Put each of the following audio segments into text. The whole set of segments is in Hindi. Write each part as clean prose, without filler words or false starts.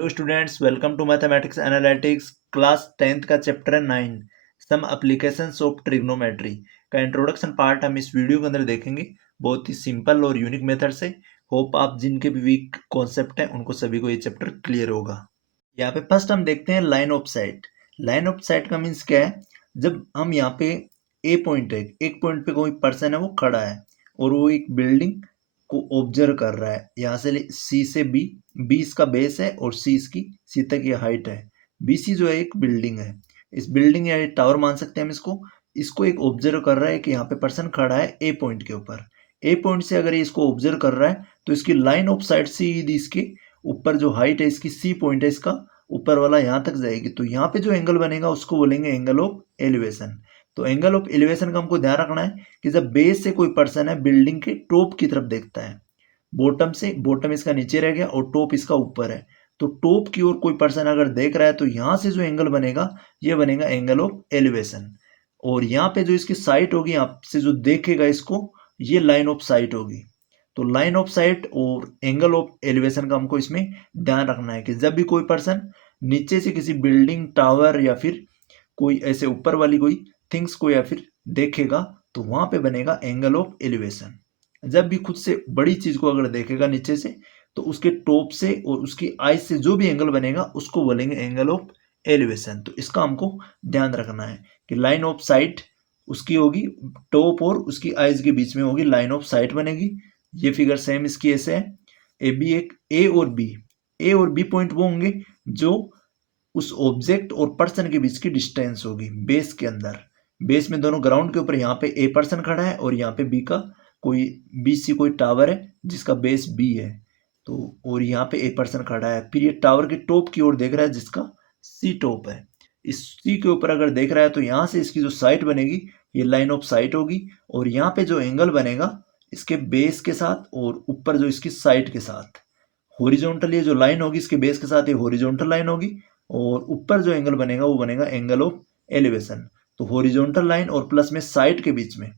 Hello students, welcome to mathematics analytics class 10th का चैप्टर है 9 सम एप्लीकेशंस ऑफ ट्रिग्नोमेट्री का इंट्रोडक्शन पार्ट हम इस वीडियो के अंदर देखेंगे। बहुत ही सिंपल और यूनिक मेथड से। होप आप जिनके भी वीक कॉन्सेप्ट हैं उनको सभी को ये चैप्टर क्लियर होगा। यहाँ पे फर्स्ट हम देखते हैं line of site. Line of site का मीन्स क्या है? जब हम यहाँ पे ए पॉइंट है, एक पॉइंट पे कोई पर्सन है वो खड़ा है और वो एक बिल्डिंग को ऑब्जर्व कर रहा है। यहाँ से सी से बी, बी इसका बेस है और सी इसकी सी तक ये हाइट है। बी सी जो है एक बिल्डिंग है। इस बिल्डिंग या टावर मान सकते हैं हम इसको। इसको एक ऑब्जर्व कर रहा है कि यहाँ पे पर्सन खड़ा है ए पॉइंट के ऊपर। ए पॉइंट से अगर ये इसको ऑब्जर्व कर रहा है तो इसकी लाइन ऑफ साइट सीधी इसके ऊपर जो हाइट है इसकी सी पॉइंट है इसका ऊपर वाला यहाँ तक जाएगी। तो यहाँ पे जो एंगल बनेगा उसको बोलेंगे एंगल ऑफ एलिवेशन। तो एंगल ऑफ एलिवेशन का हमको ध्यान रखना है कि जब बेस से कोई पर्सन है बिल्डिंग के टॉप की तरफ देखता है, बॉटम से, बॉटम इसका नीचे रह गया और टॉप इसका ऊपर है, तो टॉप की ओर कोई पर्सन अगर देख रहा है तो यहाँ से जो एंगल बनेगा ये बनेगा एंगल ऑफ एलिवेशन। और यहाँ पे जो इसकी साइट होगी, यहाँ से जो देखेगा इसको, ये लाइन ऑफ साइट होगी। तो लाइन ऑफ साइट और एंगल ऑफ एलिवेशन का हमको इसमें ध्यान रखना है कि जब भी कोई पर्सन नीचे से किसी बिल्डिंग, टावर या फिर कोई ऐसे ऊपर वाली कोई थिंग्स को या फिर देखेगा तो वहां पे बनेगा एंगल ऑफ एलिवेशन। जब भी खुद से बड़ी चीज को अगर देखेगा नीचे से तो उसके टॉप से और उसकी आइज से जो भी एंगल बनेगा उसको बोलेंगे एंगल ऑफ एलिवेशन। तो इसका हमको ध्यान रखना है कि लाइन ऑफ साइट उसकी होगी, टॉप और उसकी आइज के बीच में होगी लाइन ऑफ साइट बनेगी। ये फिगर सेम इसकी ऐसे है। ए बी एक ए और बी पॉइंट वो होंगे जो उस ऑब्जेक्ट और पर्सन के बीच की डिस्टेंस होगी बेस के अंदर। बेस में दोनों ग्राउंड के ऊपर यहाँ पे ए पर्सन खड़ा है और यहाँ पे बी का कोई बी सी कोई टावर है जिसका बेस बी है। तो और यहाँ पे ए पर्सन खड़ा है, फिर ये टावर के टॉप की ओर देख रहा है जिसका सी टॉप है। इस सी के ऊपर अगर देख रहा है तो यहाँ से इसकी जो साइट बनेगी ये लाइन ऑफ साइट होगी। और यहाँ पे जो एंगल बनेगा इसके बेस के साथ और ऊपर जो इसकी साइट के साथ हॉरिजॉन्टल, ये जो लाइन होगी इसके बेस के साथ ये हॉरिजॉन्टल लाइन होगी। और ऊपर जो एंगल बनेगा वो बनेगा एंगल ऑफ एलिवेशन। तो हॉरिजॉन्टल लाइन और प्लस में साइड के बीच में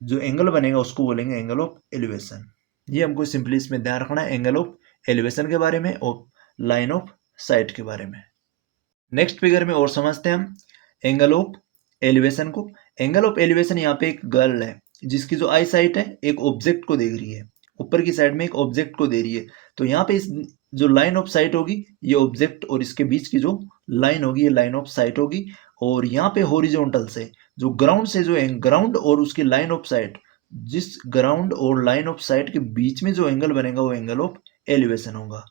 जो एंगल बनेगा उसको बोलेंगे एंगल ऑफ एलिवेशन। ये हमको सिंपली इसमें ध्यान रखना है एंगल ऑफ एलिवेशन के बारे में और लाइन ऑफ साइट के बारे में। नेक्स्ट फिगर में और समझते हैं हम एंगल ऑफ एलिवेशन को। एंगल ऑफ एलिवेशन, यहाँ पे एक गर्ल है जिसकी जो आई साइट है एक ऑब्जेक्ट को देख रही है, ऊपर की साइड में एक ऑब्जेक्ट को दे रही है। तो यहाँ पे इस जो लाइन ऑफ साइट होगी ये ऑब्जेक्ट और इसके बीच की जो लाइन होगी ये लाइन ऑफ साइट होगी। और यहाँ पे हॉरिजॉन्टल से जो ग्राउंड से जो ग्राउंड और उसकी लाइन ऑफ साइट, जिस ग्राउंड और लाइन ऑफ साइट के बीच में जो एंगल बनेगा वो एंगल ऑफ एलिवेशन होगा।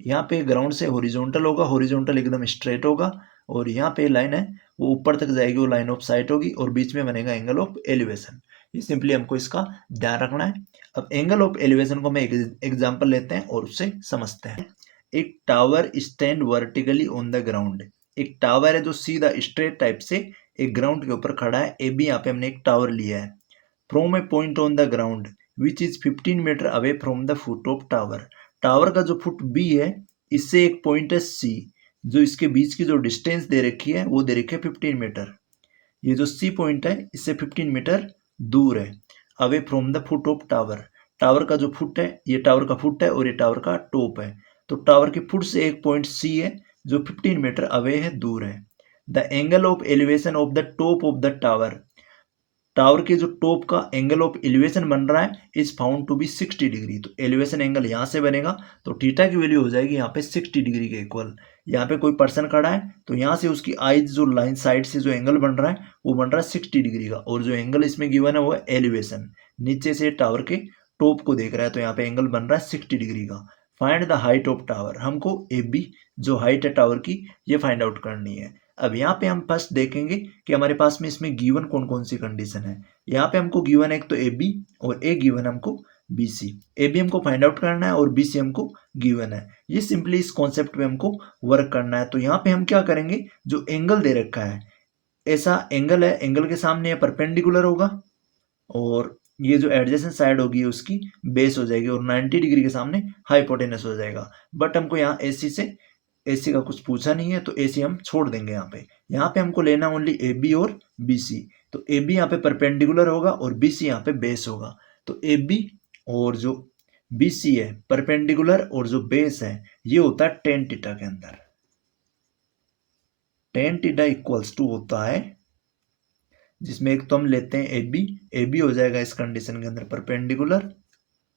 यहाँ पे ग्राउंड से हॉरिजॉन्टल होगा, हॉरिजॉन्टल एकदम स्ट्रेट होगा और यहाँ पे लाइन है वो ऊपर तक जाएगी, वो लाइन ऑफ साइट होगी और बीच में बनेगा एंगल ऑफ एलिवेशन। ये सिंपली हमको इसका ध्यान रखना है। अब एंगल ऑफ एलिवेशन को हम एक एग्जांपल लेते हैं और उससे समझते हैं। एक tower stand vertically on the ground. एक टावर है जो सीधा स्ट्रेट टाइप से एक ग्राउंड के ऊपर खड़ा है। ए बी, यहाँ पे हमने एक टावर लिया है। From a point on the ground which is 15 metre away from the foot of tower. Tower का जो फुट बी है इससे एक पॉइंट है सी, जो इसके बीच की जो डिस्टेंस दे रखी है वो दे रखी है 15 मीटर। ये जो सी पॉइंट है इससे 15 मीटर दूर है, away from the foot of tower. Tower का जो फुट है ये टावर का फुट है और ये टावर का टॉप है। तो टावर के फुट से एक पॉइंट सी है जो 15 मीटर अवे है, दूर है। The angle of elevation of the top of the tower. Tower के जो टॉप का एंगल ऑफ एलिवेशन बन रहा है is found to be 60 degree. तो एलिवेशन एंगल यहाँ से बनेगा तो थीटा की वैल्यू हो जाएगी यहाँ पे 60 डिग्री के इक्वल। यहाँ पे कोई पर्सन खड़ा है तो यहाँ से उसकी आइज जो लाइन साइड से जो एंगल बन रहा है वो बन रहा है 60 डिग्री का। और जो एंगल इसमें गिवन है वो है एलिवेशन, नीचे से टावर के टॉप को देख रहा है तो यहाँ पे एंगल बन रहा है 60 डिग्री का। Find the height of tower. हमको ए बी जो हाइट है टावर की ये फाइंड आउट करनी है। अब यहाँ पे हम फर्स्ट देखेंगे कि हमारे पास में इसमें गिवन कौन कौन सी कंडीशन है। यहाँ पे हमको गिवन है एक तो ए बी और ए गिवन हमको बी सी। ए बी हमको फाइंड आउट करना है और बी सी हमको गिवन है। ये सिंपली इस कॉन्सेप्ट पे हमको वर्क करना है। तो यहाँ पे हम क्या करेंगे, जो एंगल दे रखा है ऐसा एंगल है, एंगल के सामने ये परपेंडिकुलर होगा और ये जो एडजेसेंट साइड होगी उसकी बेस हो जाएगी और 90 डिग्री के सामने हाइपोटेनस हो जाएगा। बट हमको यहाँ एसी से एसी का कुछ पूछा नहीं है तो एसी हम छोड़ देंगे। यहाँ पे हमको लेना ओनली ए बी और बी सी। तो ए बी यहाँ पे परपेंडिकुलर होगा और बी सी यहाँ पे बेस होगा। तो ए बी और जो बी सी है परपेंडिकुलर और जो बेस है ये होता है टेन थीटा के अंदर। टेन थीटा इक्वल्स टू होता है, जिसमें एक तो हम लेते हैं ए बी हो जाएगा इस कंडीशन के अंदर परपेंडिकुलर,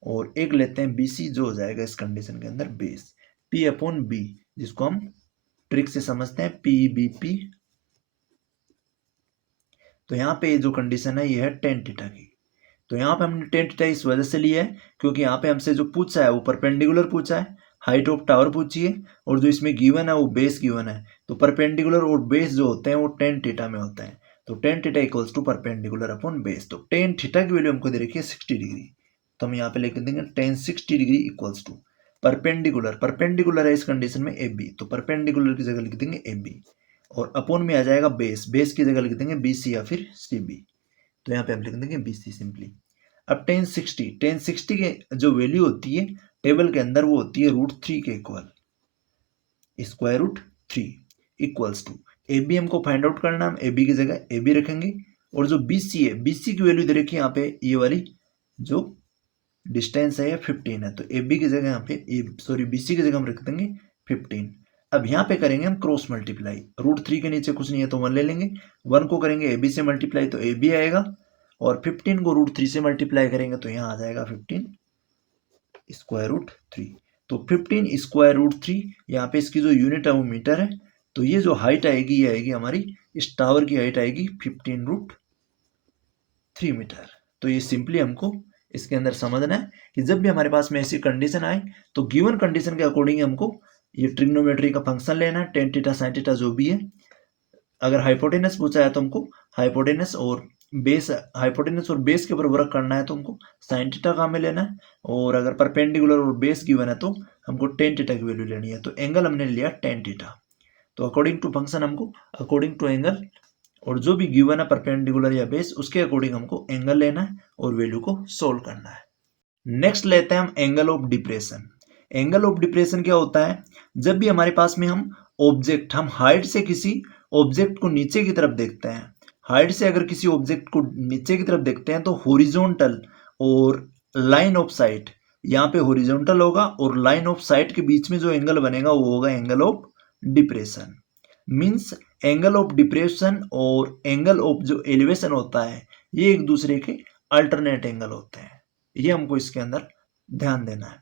और एक लेते हैं बी सी जो हो जाएगा इस कंडीशन के अंदर बेस, पी अपॉन बी, जिसको हम ट्रिक से समझते हैं पी बी पी। तो यहाँ पे जो कंडीशन है ये है टेन थीटा की। तो यहाँ पे हमने टेन थीटा इस वजह से लिया है क्योंकि यहाँ पे हमसे जो पूछा है वो परपेंडिकुलर पूछा है, हाइट ऑफ टावर पूछी है, और जो इसमें गिवन है वो बेस गिवन है। तो परपेंडिकुलर और बेस जो होते हैं वो टेन थीटा में होते हैं। तो tan theta equals to perpendicular upon base. तो टेन थीटा की वैल्यू हमको दे रखी है 60 डिग्री, तो हम यहाँ पे लिख देंगे tan 60 degree equals to perpendicular, perpendicular है इस कंडीशन में ए बी, तो परपेंडिकुलर की जगह लिख देंगे ए बी, और अपॉन में आ जाएगा बेस, बेस की जगह लिख देंगे बी सी या फिर सी बी। तो यहाँ पे हम लिख देंगे बी सी सिंपली। अब टेन सिक्सटी के जो वैल्यू होती है टेबल के अंदर वो होती है √3 के equal, square root 3 equals to A B हमको फाइंड आउट करना है, हम ए बी की जगह ए बी रखेंगे, और जो बी सी है बी सी की वैल्यू दे रखी है यहाँ पे ये वाली जो डिस्टेंस है 15 है, तो ए बी की जगह यहाँ पे बी सी की जगह हम रख देंगे 15। अब यहाँ पे करेंगे हम क्रॉस मल्टीप्लाई, √3 के नीचे कुछ नहीं है तो 1 ले लेंगे, 1 को करेंगे ए बी से मल्टीप्लाई तो ए बी आएगा, और 15 को √3 से मल्टीप्लाई करेंगे तो यहाँ आ जाएगा 15 स्क्वायर रूट 3। तो 15 स्क्वायर रूट 3, यहाँ पे इसकी जो यूनिट है वो मीटर है, तो ये जो हाइट आएगी ये आएगी हमारी, इस टावर की हाइट आएगी 15√3 मीटर। तो ये सिंपली हमको इसके अंदर समझना है कि जब भी हमारे पास में ऐसी कंडीशन आए तो गिवन कंडीशन के अकॉर्डिंग हमको ये ट्रिग्नोमेट्री का फंक्शन लेना है, टेन थीटा साइन थीटा जो भी है। अगर हाइपोटेनस पूछा है तो हमको हाइपोटेनस और बेस के ऊपर वर्क करना है तो हमको साइन थीटा का हमें लेना है, और अगर परपेंडिकुलर और बेस गिवन है तो हमको टेन थीटा की वैल्यू लेनी है। तो एंगल हमने लिया टेन थीटा, तो अकॉर्डिंग टू फंक्शन हमको अकॉर्डिंग टू एंगल और जो भी गिवन है परपेंडिकुलर या बेस उसके अकॉर्डिंग हमको एंगल लेना है और वैल्यू को सोल्व करना है। नेक्स्ट लेते हैं हम angle of depression. Angle of depression क्या होता है, जब भी हमारे पास में हम हाइट से किसी ऑब्जेक्ट को नीचे की तरफ देखते हैं, हाइट से अगर किसी ऑब्जेक्ट को नीचे की तरफ देखते हैं तो हॉरिजॉन्टल और लाइन ऑफ साइट, यहाँ पे हॉरिजॉन्टल होगा और लाइन ऑफ साइट के बीच में जो एंगल बनेगा वो होगा angle of depression. Means angle of depression और एंगल ऑफ जो एलिवेशन होता है ये एक दूसरे के अल्टरनेट एंगल होते हैं, ये हमको इसके अंदर ध्यान देना है।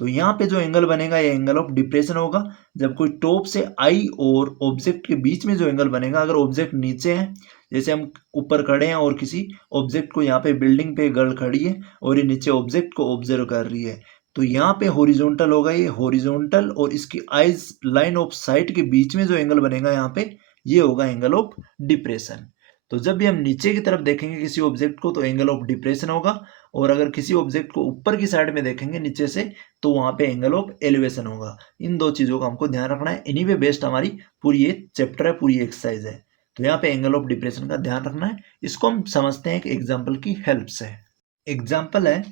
तो यहाँ पे जो एंगल बनेगा ये एंगल ऑफ डिप्रेशन होगा जब कोई टॉप से आई और ऑब्जेक्ट के बीच में जो एंगल बनेगा, अगर ऑब्जेक्ट नीचे है, जैसे हम ऊपर खड़े हैं और किसी ऑब्जेक्ट को, यहाँ पे बिल्डिंग पे गर्ल खड़ी है और ये नीचे ऑब्जेक्ट को ऑब्जर्व कर रही है, तो यहाँ पे हॉरिजॉन्टल होगा, ये हॉरिजॉन्टल और इसकी आइज लाइन ऑफ साइट के बीच में जो एंगल बनेगा यहाँ पे ये होगा एंगल ऑफ डिप्रेशन। तो जब भी हम नीचे की तरफ देखेंगे किसी ऑब्जेक्ट को तो एंगल ऑफ डिप्रेशन होगा, और अगर किसी ऑब्जेक्ट को ऊपर की साइड में देखेंगे नीचे से तो वहां पे एंगल ऑफ एलिवेशन होगा। इन दो चीजों का हमको ध्यान रखना है, इन्हीं पे बेस्ड हमारी पूरी ये चैप्टर है, पूरी एक्सरसाइज है। तो यहाँ पे एंगल ऑफ डिप्रेशन का ध्यान रखना है, इसको हम समझते हैं एक एग्जाम्पल की हेल्प से। एग्जाम्पल है,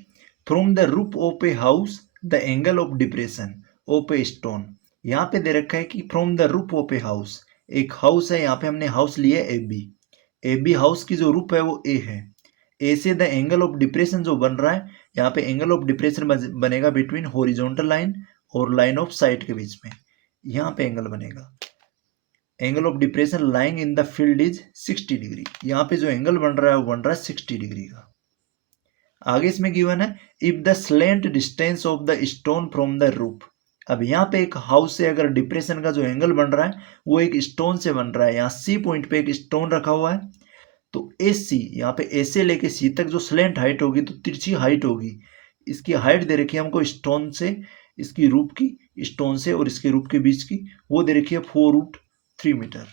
from the roof of a house the angle of depression of a stone. यहाँ पे दे रखा है कि from the roof of a house, एक हाउस है, यहाँ पे हमने हाउस लिया है ए बी हाउस की जो रूफ है वो ए है, ए से द एंगल ऑफ डिप्रेशन जो बन रहा है, यहाँ पे एंगल ऑफ डिप्रेशन बनेगा बिटवीन हॉरिजॉन्टल लाइन और लाइन ऑफ साइट के बीच में, यहाँ पे एंगल बनेगा। Angle of depression lying in the field is 60 degree, यहाँ पे जो एंगल बन रहा है वो बन रहा है 60 डिग्री का। आगे इसमें गिवन है if the slant distance of the stone from the roof. अब यहाँ पे एक हाउस से अगर डिप्रेशन का जो एंगल बन रहा है वो एक स्टोन से बन रहा है, यहाँ सी पॉइंट पे एक स्टोन रखा हुआ है, तो ए सी, यहाँ पे ए से लेके सी तक जो स्लेंट हाइट होगी तो तिरछी हाइट होगी, इसकी हाइट दे रखी है हमको स्टोन से, इसकी रूफ की स्टोन से और इसके रूफ के बीच की, वो दे रखी है 4√3 मीटर।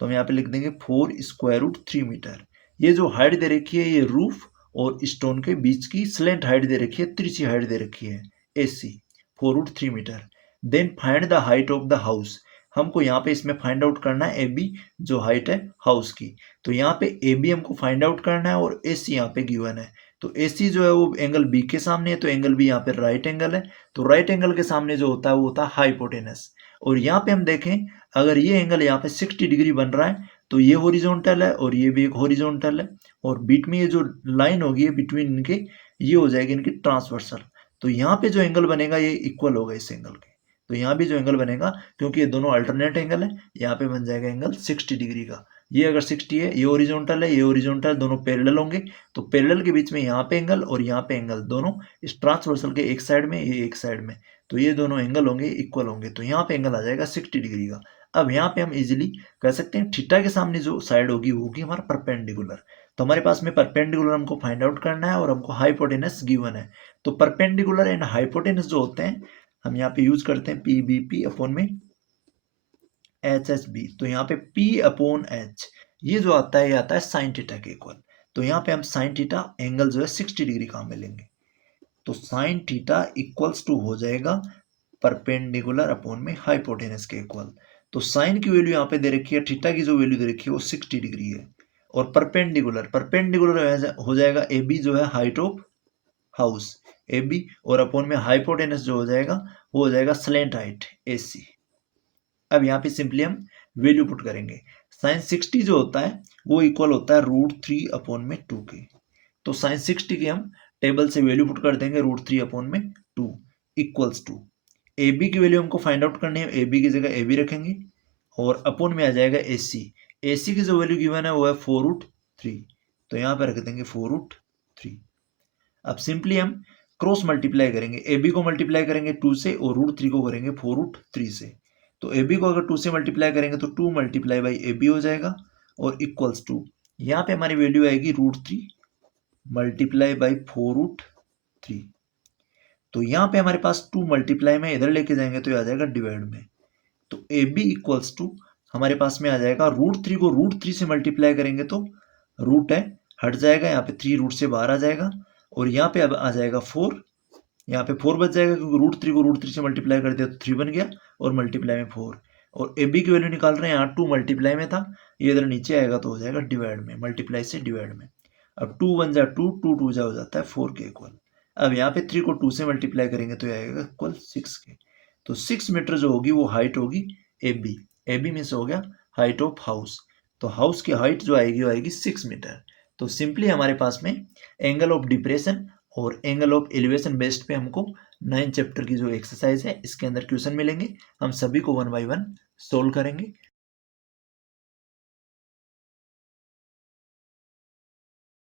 तो हम यहाँ पे लिख देंगे 4√3 मीटर। ये जो हाइट दे रखी है ये रूफ और स्टोन के बीच की स्लेंट हाइट दे रखी है, तिरछी हाइट दे रखी है A C 4√3 metre. Then find the height of the house, हमको यहाँ पे इसमें फाइंड आउट करना है ए बी जो हाइट है हाउस की, तो यहाँ पे ए बी हमको फाइंड आउट करना है और ए सी यहाँ पे गिवन है, तो ए सी जो है वो एंगल बी के सामने है, तो एंगल बी यहाँ पे राइट एंगल है, तो राइट एंगल के सामने जो होता है वो होता है हाइपोटेनस। और यहाँ पे हम देखें अगर ये एंगल यहाँ पे 60 डिग्री बन रहा है तो ये हॉरिजॉन्टल है और ये भी एक हॉरिजॉन्टल है, और बीच में ये जो लाइन होगी बिटवीन इनके ये हो जाएगी इनकी ट्रांसवर्सल, तो यहाँ पे जो एंगल बनेगा ये इक्वल होगा इस एंगल के, तो यहाँ भी जो एंगल बनेगा, क्योंकि ये दोनों अल्टरनेट एंगल है, यहाँ पे बन जाएगा एंगल 60 डिग्री का। ये अगर 60 है, ये ओरिजेंटल है, ये ओरिजेंटल, दोनों पैरेलल होंगे, तो पैरेलल के बीच में यहाँ पे एंगल और यहाँ पे एंगल, दोनों इस ट्रांसवर्सल के एक साइड में, ये एक साइड में, तो ये दोनों एंगल होंगे इक्वल होंगे, तो यहाँ पे एंगल आ जाएगा 60 डिग्री का। अब यहाँ पे हम इजीली कह सकते हैं थीटा के सामने जो साइड होगी वो होगी हमारा परपेंडिकुलर। तो हमारे पास में परपेंडिकुलर हमको फाइंड आउट करना है और हमको हाइपोटेनस गिवन है। तो परपेंडिकुलर एंड हाइपोटेनस जो होते हैं हम यहाँ पे यूज करते हैं पी बी पी अपॉन में एच एच बी। तो यहाँ पे पी अपॉन एच ये जो आता है, ये आता है साइन थीटा के इक्वल। तो यहाँ पे हम साइन थीटा एंगल जो है 60 डिग्री का में लेंगे, तो साइन थीटा इक्वल्स टू हो जाएगा परपेंडिकुलर अपॉन में हाइपोटेनस के इक्वल। तो साइन की वैल्यू यहाँ पे दे रखी है, थीटा की जो वैल्यू दे रखी है वो 60 डिग्री है, और परपेंडिकुलर परपेंडिकुलर हो जाएगा ए बी जो है height of house A B, और अपॉन में हाइपोटेनस जो हो जाएगा वो हो जाएगा स्लैंट हाइट ए सी। अब यहाँ पे सिंपली हम वैल्यू पुट करेंगे। साइन 60 जो होता है वो इक्वल होता है √3 अपॉन में 2 के। तो साइन 60 की हम टेबल से वैल्यू पुट कर देंगे √3 अपॉन में 2 इक्वल्स टू ए बी की वैल्यू हमको फाइंड आउट करनी है, ए बी की जगह ए बी रखेंगे, और अपॉन में आ जाएगा ए सी। ए सी की जो वैल्यू गिवन है वो है 4√3, तो यहाँ पे रख देंगे 4√3। अब सिंपली हम क्रॉस मल्टीप्लाई करेंगे, ए बी को मल्टीप्लाई करेंगे 2 से और √3 को करेंगे 4√3 से। तो ए बी को अगर 2 से मल्टीप्लाई करेंगे तो 2 मल्टीप्लाई बाई ए बी हो जाएगा, और इक्वल्स टू यहाँ पे हमारी वैल्यू आएगी √3 मल्टीप्लाई बाई 4√3। तो यहाँ पे हमारे पास 2 मल्टीप्लाई में इधर लेके जाएंगे तो ये आ जाएगा डिवाइड में। तो ए बी इक्वल्स टू हमारे पास में आ जाएगा √3 को √3 से मल्टीप्लाई करेंगे तो रूट है हट जाएगा, यहाँ पे 3 रूट से बाहर आ जाएगा, और यहाँ पे अब आ जाएगा 4, यहाँ पे 4 बच जाएगा क्योंकि √3 को √3 से मल्टीप्लाई कर दिया तो 3 बन गया, और मल्टीप्लाई में 4, और ए बी की वैल्यू निकाल रहे हैं, यहाँ 2 मल्टीप्लाई में था, ये इधर नीचे आएगा तो हो जाएगा डिवाइड में, मल्टीप्लाई से डिवाइड में। अब 2 1 जा 2, 2 2 जा हो जाता है 4 के इक्वल। अब यहाँ पे 3 को 2 से मल्टीप्लाई करेंगे तो ये आएगा इक्वल 6 के। तो 6 मीटर जो होगी वो हाइट होगी A B. A B means हो गया हाइट ऑफ हाउस। तो हाउस की हाइट जो आएगी वो आएगी 6 मीटर। तो सिंपली हमारे पास में एंगल ऑफ डिप्रेशन और एंगल ऑफ एलिवेशन बेस्ड पे हमको 9 चैप्टर की जो एक्सरसाइज है इसके अंदर क्वेश्चन मिलेंगे, हम सभी को 1 बाय 1 सोल्व करेंगे।